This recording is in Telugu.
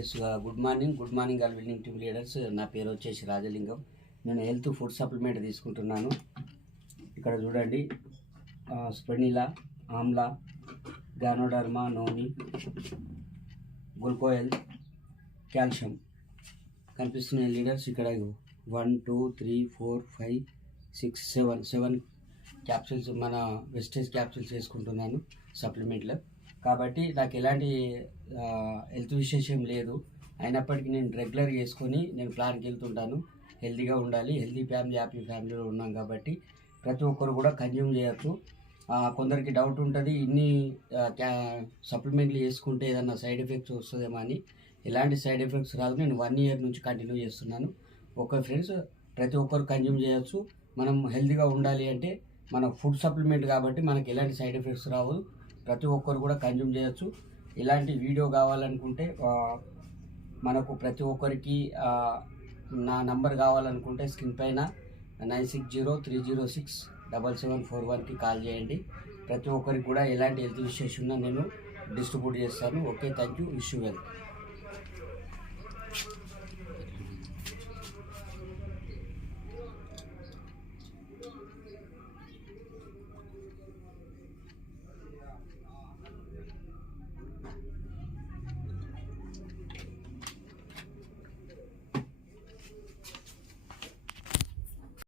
Yes good morning all winning team leaders. నా పేరు వచ్చేసి రాజలింగం. నేను హెల్త్ ఫుడ్ సప్లిమెంట్ తీసుకుంటున్నాను. ఇక్కడ చూడండి, స్పెనిలా, ఆమ్లా, గానోడర్మా, నోని, గ్లూకోయల్, కాల్షియం కనిపిస్తున్నాయి లీడర్స్. ఇక్కడ 1 2 3 4 5 6 7 క్యాప్సూల్స్, మన వెస్టేజ్ క్యాప్సూల్స్ వేసుకుంటున్నాను సప్లిమెంట్లో. కాబట్టి నాకు ఎలాంటి హెల్త్ విశేషం లేదు. అయినప్పటికీ నేను రెగ్యులర్గా వేసుకొని నేను ప్లాన్కి వెళ్తుంటాను. హెల్తీగా ఉండాలి, హెల్తీ ఫ్యామిలీ, హ్యాపీ ఫ్యామిలీలో ఉన్నాం కాబట్టి ప్రతి ఒక్కరు కూడా కన్జ్యూమ్ చేయొచ్చు. కొందరికి డౌట్ ఉంటుంది, ఇన్ని సప్లిమెంట్లు వేసుకుంటే ఏదన్నా సైడ్ ఎఫెక్ట్స్ వస్తుందేమో అని. ఎలాంటి సైడ్ ఎఫెక్ట్స్ రాదు. నేను 1 year నుంచి కంటిన్యూ చేస్తున్నాను. ఓకే ఫ్రెండ్స్, ప్రతి ఒక్కరు కన్జ్యూమ్ చేయొచ్చు. మనం హెల్తీగా ఉండాలి అంటే మన ఫుడ్ సప్లిమెంట్ కాబట్టి మనకి ఎలాంటి సైడ్ ఎఫెక్ట్స్ రావు. ప్రతి ఒక్కరు కూడా కన్జ్యూమ్ చేయొచ్చు. ఇలాంటి వీడియో కావాలనుకుంటే మనకు ప్రతి ఒక్కరికి నా నంబర్ కావాలనుకుంటే స్క్రీన్ పైన 9603067741కి కాల్ చేయండి. ప్రతి ఒక్కరికి కూడా ఎలాంటి హెల్త్ ఇష్యూస్ ఉన్నా నేను డిస్ట్రిబ్యూట్ చేస్తాను. Okay, thank you, wish you well.